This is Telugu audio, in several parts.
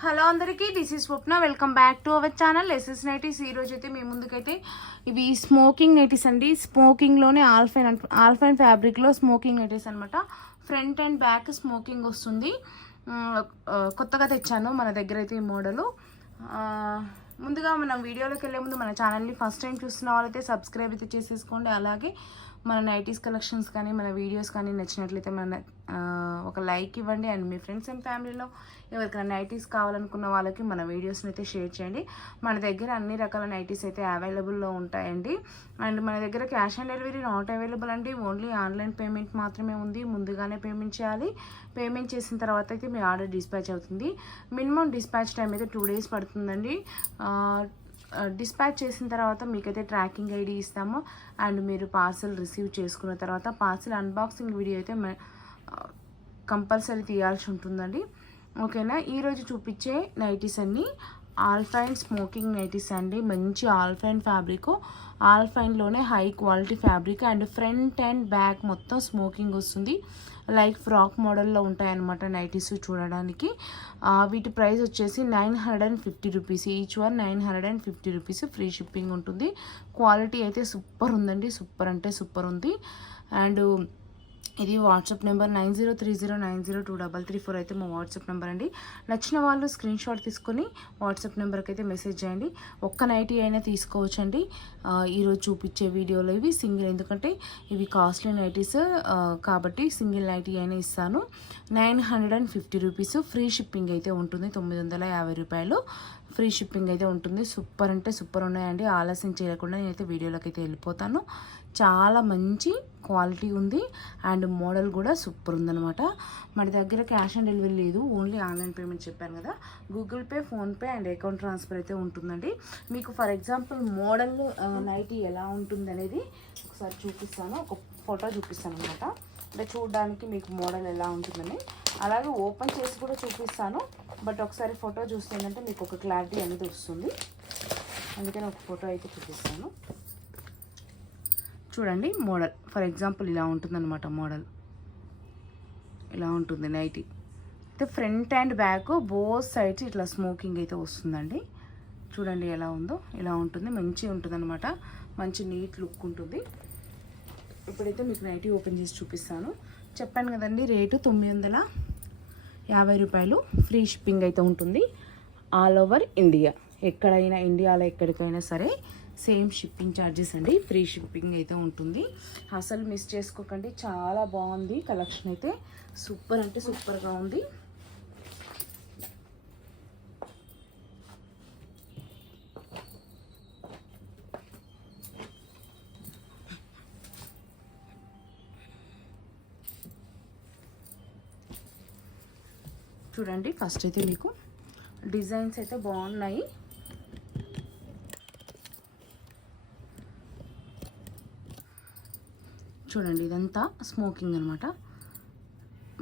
హలో అందరికీ, this is Swapna. Welcome back to our channel SS nighties. ఈరోజు అయితే మీ ముందుకైతే ఇవి స్మోకింగ్ నైటీస్ అండి. స్మోకింగ్లోనే ఆల్ఫైన్ ఫ్యాబ్రిక్లో స్మోకింగ్ నైటీస్ అనమాట. ఫ్రంట్ అండ్ బ్యాక్ స్మోకింగ్ వస్తుంది. కొత్తగా తెచ్చాను మన దగ్గర అయితే ఈ మోడలు. ముందుగా మనం వీడియోలోకి వెళ్ళే ముందు మన ఛానల్ని ఫస్ట్ టైం చూస్తున్న వాళ్ళైతే సబ్స్క్రైబ్ అయితే చేసేసుకోండి. అలాగే మన నైటీస్ కలెక్షన్స్ కానీ మన వీడియోస్ కానీ నచ్చినట్లయితే ఒక లైక్ ఇవ్వండి. అండ్ మీ ఫ్రెండ్స్ అండ్ ఫ్యామిలీలో ఎవరికైనా నైటీస్ కావాలనుకున్న వాళ్ళకి మన వీడియోస్ని అయితే షేర్ చేయండి. మన దగ్గర అన్ని రకాల నైటీస్ అయితే అవైలబుల్లో ఉంటాయండి. అండ్ మన దగ్గర cash on delivery not available అండి. ఓన్లీ ఆన్లైన్ పేమెంట్ మాత్రమే ఉంది. ముందుగానే పేమెంట్ చేయాలి. పేమెంట్ చేసిన తర్వాత అయితే మీ ఆర్డర్ డిస్పాచ్ అవుతుంది. మినిమం డిస్పాచ్ టైం అయితే 2 days పడుతుందండి. డిస్పాచ్ చేసిన తర్వాత మీకైతే ట్రాకింగ్ ఐడి ఇస్తాము. అండ్ మీరు పార్సల్ రిసీవ్ చేసుకున్న తర్వాత పార్సల్ అన్బాక్సింగ్ వీడియో అయితే కంపల్సరీ తీయాల్సి ఉంటుందండి. ఓకేనా. ఈరోజు చూపించే నైటీస్ అన్నీ ఆల్ఫైన్ స్మోకింగ్ నైటీస్ అండి. మంచి ఆల్ఫైన్ ఫ్యాబ్రిక్, ఆల్ఫైన్లోనే high quality fabric. And front and back మొత్తం స్మోకింగ్ వస్తుంది. లైక్ ఫ్రాక్ మోడల్లో ఉంటాయన్నమాట నైటీస్ చూడడానికి. వీటి ప్రైస్ వచ్చేసి 950 rupees. Each one 950 rupees. Free shipping ఉంటుంది. క్వాలిటీ అయితే సూపర్ ఉందండి. సూపర్ అంటే సూపర్ ఉంది. అండ్ ఇది వాట్సాప్ నెంబర్ 9030902334 అయితే మా వాట్సాప్ నెంబర్ అండి. నచ్చిన వాళ్ళు స్క్రీన్ షాట్ తీసుకొని వాట్సాప్ నెంబర్కి అయితే మెసేజ్ చేయండి. ఒక్క నైటీ అయినా తీసుకోవచ్చండి. ఈరోజు చూపించే వీడియోలో ఇవి సింగిల్, ఎందుకంటే ఇవి కాస్ట్లీ నైటీస్ కాబట్టి సింగిల్ నైటీ అయినా ఇస్తాను. 950 రూపీస్. ఫ్రీ షిప్పింగ్ అయితే ఉంటుంది. 950 రూపాయలు ఫ్రీ షిప్పింగ్ అయితే ఉంటుంది. సూపర్ అంటే సూపర్ ఉన్నాయండి. ఆలస్యం చేయకుండా నేనైతే వీడియోలోకి అయితే వెళ్ళిపోతాను. చాలా మంచి క్వాలిటీ ఉంది. అండ్ మోడల్ కూడా సూపర్ ఉందనమాట. మన దగ్గర క్యాష్ ఆన్ డెలివరీ లేదు. ఓన్లీ ఆన్లైన్ పేమెంట్ చెప్పాను కదా. Google pay, PhonePe and account transfer అయితే ఉంటుందండి. మీకు ఫర్ ఎగ్జాంపుల్ మోడల్ నైటీ ఎలా ఉంటుంది అనేది ఒకసారి చూపిస్తాను. ఒక ఫోటో చూపిస్తాను అనమాట. అంటే చూడడానికి మీకు మోడల్ ఎలా ఉంటుందని. అలాగే ఓపెన్ చేసి కూడా చూపిస్తాను. బట్ ఒకసారి ఫోటో చూస్తే ఏంటంటే మీకు ఒక క్లారిటీ అనేది వస్తుంది. అందుకని ఒక ఫోటో అయితే చూపిస్తాను. చూడండి మోడల్ ఫర్ ఎగ్జాంపుల్ ఇలా ఉంటుందన్నమాట. మోడల్ ఇలా ఉంటుంది నైటీ అయితే. Front and back both sides ఇట్లా స్మోకింగ్ అయితే వస్తుందండి. చూడండి ఎలా ఉందో. ఇలా ఉంటుంది. మంచిగా ఉంటుంది అనమాట. మంచి నీట్ లుక్ ఉంటుంది. ఇప్పుడైతే మీకు నైటీ ఓపెన్ చేసి చూపిస్తాను. చెప్పాను కదండి రేటు 950 రూపాయలు. ఫ్రీ షిప్పింగ్ అయితే ఉంటుంది. ఆల్ ఓవర్ ఇండియా, ఎక్కడైనా ఇండియాలో ఎక్కడికైనా సరే సేమ్ షిప్పింగ్ ఛార్జెస్ అండి. ఫ్రీ షిప్పింగ్ అయితే ఉంటుంది. అసలు మిస్ చేసుకోకండి. చాలా బాగుంది కలెక్షన్ అయితే. సూపర్ అంటే సూపర్గా ఉంది. చూడండి ఫస్ట్ అయితే మీకు డిజైన్స్ అయితే బాగున్నాయి. చూడండి ఇదంతా స్మోకింగ్ అనమాట.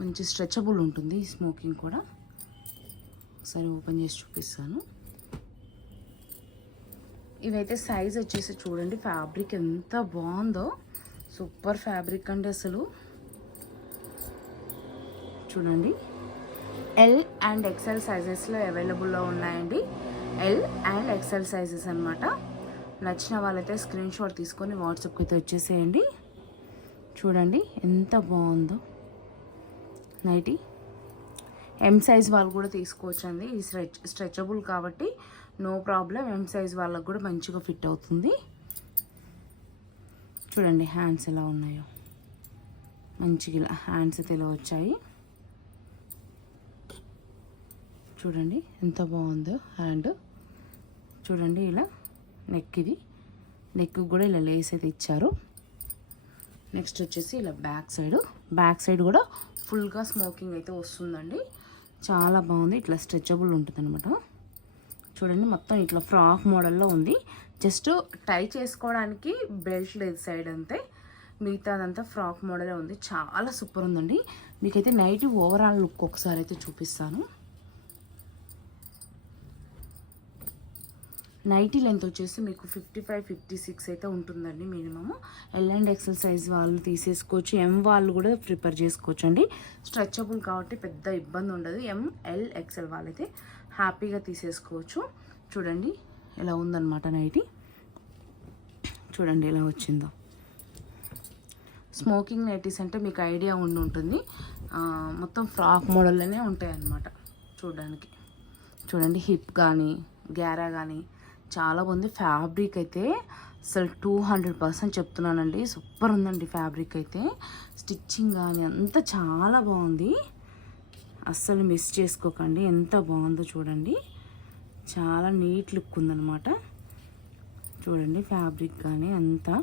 మంచి స్ట్రెచబుల్ ఉంటుంది ఈ స్మోకింగ్ కూడా. ఒకసారి ఓపెన్ చేసి చూపిస్తాను. ఇవైతే సైజ్ వచ్చేసి చూడండి. ఫ్యాబ్రిక్ ఎంత బాగుందో. సూపర్ ఫ్యాబ్రిక్ అండి అసలు. చూడండి ఎల్ అండ్ ఎక్సెల్ సైజెస్లో అవైలబుల్లో ఉన్నాయండి. ఎల్ అండ్ ఎక్సెల్ సైజెస్ అనమాట. నచ్చిన వాళ్ళైతే స్క్రీన్ షాట్ తీసుకొని వాట్సాప్కి అయితే వచ్చేసేయండి. చూడండి ఎంత బాగుందో నైటీ. ఎం సైజ్ వాళ్ళు కూడా తీసుకోవచ్చండి. ఈ స్ట్రెచబుల్ కాబట్టి నో ప్రాబ్లం. ఎం సైజ్ వాళ్ళకు కూడా మంచిగా ఫిట్ అవుతుంది. చూడండి హ్యాండ్స్ ఎలా ఉన్నాయో. మంచిగా హ్యాండ్స్ అయితే ఇలా వచ్చాయి. చూడండి ఎంత బాగుందో హ్యాండ్. చూడండి ఇలా నెక్, ఇది నెక్ కూడా ఇలా లేస్ అయితే ఇచ్చారు. నెక్స్ట్ వచ్చేసి ఇలా బ్యాక్ సైడ్ కూడా ఫుల్గా స్మోకింగ్ అయితే వస్తుందండి. చాలా బాగుంది. ఇట్లా స్ట్రెచబుల్ ఉంటుంది అనమాట. చూడండి మొత్తం ఇట్లా ఫ్రాక్ మోడల్లో ఉంది. జస్ట్ టై చేసుకోవడానికి బెల్ట్ లేదు సైడ్ అంతే. మిగతాదంతా ఫ్రాక్ మోడలే ఉంది. చాలా సూపర్ ఉందండి. మీకైతే నైట్ ఓవరాల్ లుక్ ఒకసారి అయితే చూపిస్తాను. నైటీ లెంత్ వచ్చేసి మీకు 55-56 అయితే ఉంటుందండి minimum. L and XL size వాళ్ళు తీసేసుకోవచ్చు, ఎం వాళ్ళు కూడా ప్రిపేర్ చేసుకోవచ్చు అండి. స్ట్రెచబుల్ కాబట్టి పెద్ద ఇబ్బంది ఉండదు. ఎంఎల్ ఎక్సెల్ వాళ్ళైతే హ్యాపీగా తీసేసుకోవచ్చు. చూడండి ఎలా ఉందన్నమాట నైటీ, చూడండి ఎలా వచ్చిందో. స్మోకింగ్ నైటీస్ అంటే మీకు ఐడియా ఉండి ఉంటుంది, మొత్తం ఫ్రాక్ మోడల్లోనే ఉంటాయి అన్నమాట చూడడానికి. చూడండి హిప్ కానీ గ్యారా కానీ చాలా బాగుంది. ఫ్యాబ్రిక్ అయితే అసలు 200% చెప్తున్నానండి, సూపర్ ఉందండి ఫ్యాబ్రిక్ అయితే. స్టిచ్చింగ్ కానీ అంతా చాలా బాగుంది, అస్సలు మిస్ చేసుకోకండి. ఎంత బాగుందో చూడండి, చాలా నీట్ లుక్ ఉందన్నమాట. చూడండి ఫ్యాబ్రిక్ కానీ అంతా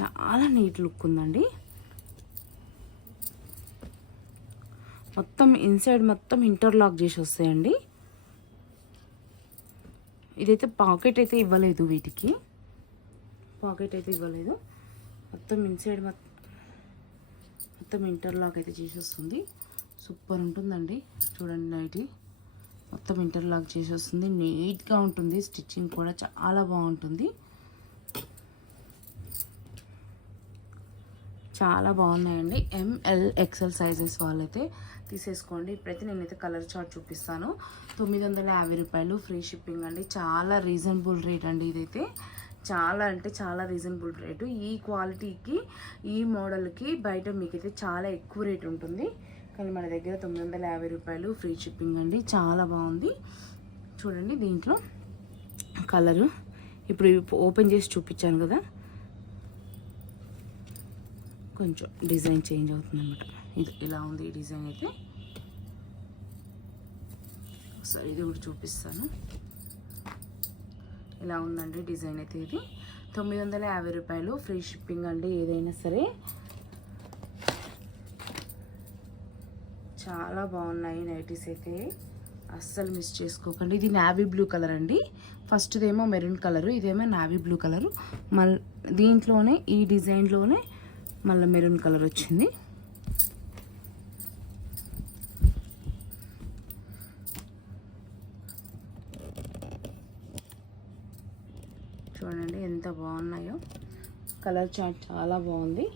చాలా నీట్ లుక్ ఉందండి. మొత్తం ఇన్సైడ్ మొత్తం ఇంటర్లాక్ చేసి వస్తాయండి. ఇదైతే పాకెట్ అయితే ఇవ్వలేదు, వీటికి పాకెట్ అయితే ఇవ్వలేదు. మొత్తం ఇన్సైడ్ మొత్తం ఇంటర్లాక్ అయితే చేసి వస్తుంది. సూపర్ ఉంటుందండి. చూడండి నైటీ మొత్తం ఇంటర్లాక్ చేసి వస్తుంది, నీట్గా ఉంటుంది. స్టిచ్చింగ్ కూడా చాలా బాగుంటుంది, చాలా బాగున్నాయండి. ఎంఎల్ ఎక్సెల్ సైజెస్ వాళ్ళైతే తీసేసుకోండి. ఇప్పుడైతే నేనైతే కలర్ చార్ట్ చూపిస్తాను. 950 రూపాయలు ఫ్రీ షిప్పింగ్ అండి. చాలా రీజనబుల్ రేట్ అండి ఇదైతే, చాలా అంటే చాలా రీజనబుల్ రేటు. ఈ క్వాలిటీకి ఈ మోడల్కి బయట మీకైతే చాలా ఎక్కువ రేట్ ఉంటుంది, కానీ మన దగ్గర 950 రూపాయలు ఫ్రీ షిప్పింగ్ అండి. చాలా బాగుంది. చూడండి దీంట్లో కలరు ఇప్పుడు ఓపెన్ చేసి చూపించాను కదా, కొంచెం డిజైన్ చేంజ్ అవుతుంది అన్నమాట. ఇది ఇలా ఉంది ఈ డిజైన్ అయితే. ఒకసారి ఇది కూడా చూపిస్తాను. ఇలా ఉందండి డిజైన్ అయితే. ఇది 950 రూపాయలు ఫ్రీ షిప్పింగ్ అండి. ఏదైనా సరే చాలా బాగున్నాయి నైటీస్ అయితే, అస్సలు మిస్ చేసుకోకండి. ఇది నావీ బ్లూ కలర్ అండి. ఫస్ట్దేమో మెరూన్ కలరు, ఇదేమో నావీ బ్లూ కలరు. మళ్ళీ దీంట్లోనే ఈ డిజైన్లోనే మళ్ళీ మెరూన్ కలర్ వచ్చింది. చూడండి ఎంత బాగున్నాయో. కలర్ చార్ట్ చాలా బాగుంది,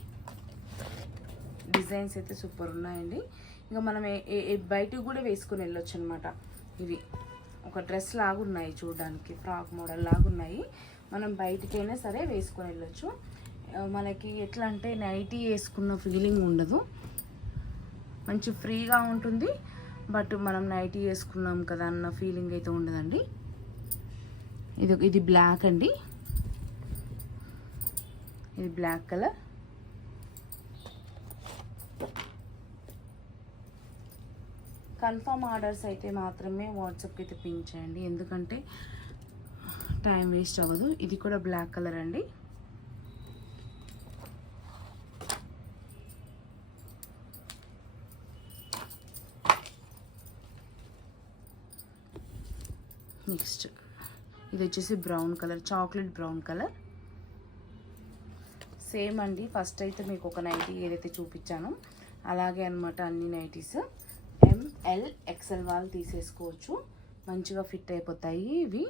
డిజైన్స్ అయితే సూపర్ ఉన్నాయండి. ఇంకా మనం బయటకు కూడా వేసుకొని వెళ్ళొచ్చు అనమాట. ఇవి ఒక డ్రెస్ లాగా ఉన్నాయి చూడడానికి, ఫ్రాక్ మోడల్ లాగా ఉన్నాయి. మనం బయటికైనా సరే వేసుకొని వెళ్ళొచ్చు. మనకి ఎట్లా అంటే నైటీ వేసుకున్న ఫీలింగ్ ఉండదు, మంచి ఫ్రీగా ఉంటుంది. బట్ మనం నైటీ వేసుకున్నాం కదా అన్న ఫీలింగ్ అయితే ఉండదండి. ఇది బ్లాక్ అండి, ఇది బ్లాక్ కలర్. కన్ఫర్మ్ ఆర్డర్స్ అయితే మాత్రమే వాట్సాప్కి అయితే పింక్ చేయండి, ఎందుకంటే టైం వేస్ట్ అవ్వదు. ఇది కూడా బ్లాక్ కలర్ అండి. నెక్స్ట్ ఇది వచ్చేసి brown colour, chocolate brown colour. Same అండి, ఫస్ట్ అయితే మీకు ఒక నైటీ ఏదైతే చూపించానో అలాగే అనమాట అన్ని నైటీస్. ఎంఎల్ ఎక్సెల్ వాళ్ళు తీసేసుకోవచ్చు, మంచిగా ఫిట్ అయిపోతాయి ఇవి.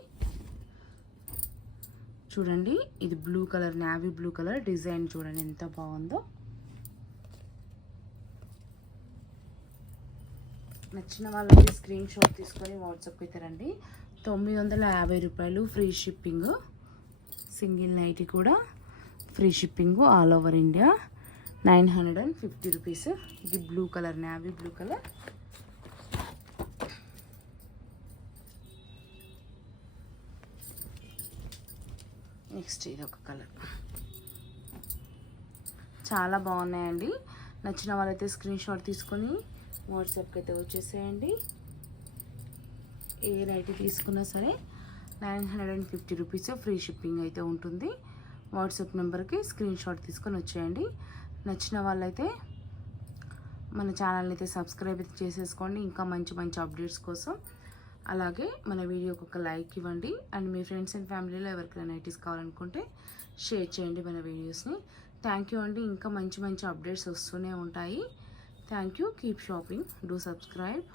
చూడండి ఇది blue colour, navy blue colour. Design చూడండి ఎంత బాగుందో. నచ్చిన వాళ్ళకి స్క్రీన్ షాట్ తీసుకొని వాట్సాప్కి అయితే రండి. 950 రూపాయలు ఫ్రీ షిప్పింగ్. సింగిల్ నైటీ కూడా free shipping all over India. 950 rupees. ఇది blue colour, navy blue colour. Next ఇది ఒక కలర్. చాలా బాగున్నాయండి. నచ్చిన వాళ్ళైతే స్క్రీన్ షాట్ తీసుకొని వాట్సాప్కి అయితే వచ్చేసేయండి. ఏ నైటీ తీసుకున్నా సరే 950 రూపీస్ ఫ్రీ షిప్పింగ్ అయితే ఉంటుంది. వాట్సాప్ నెంబర్కి స్క్రీన్ షాట్ తీసుకొని వచ్చేయండి. నచ్చిన వాళ్ళైతే మన ఛానల్ని అయితే సబ్స్క్రైబ్ అయితే చేసేసుకోండి, ఇంకా మంచి మంచి అప్డేట్స్ కోసం. అలాగే మన వీడియోకి ఒక లైక్ ఇవ్వండి. అండ్ మీ ఫ్రెండ్స్ అండ్ ఫ్యామిలీలో ఎవరికైనా నైటీస్ కావాలనుకుంటే షేర్ చేయండి మన వీడియోస్ని. థ్యాంక్ యూ అండి. ఇంకా మంచి మంచి అప్డేట్స్ వస్తూనే ఉంటాయి. Thank you. Keep shopping. Do subscribe.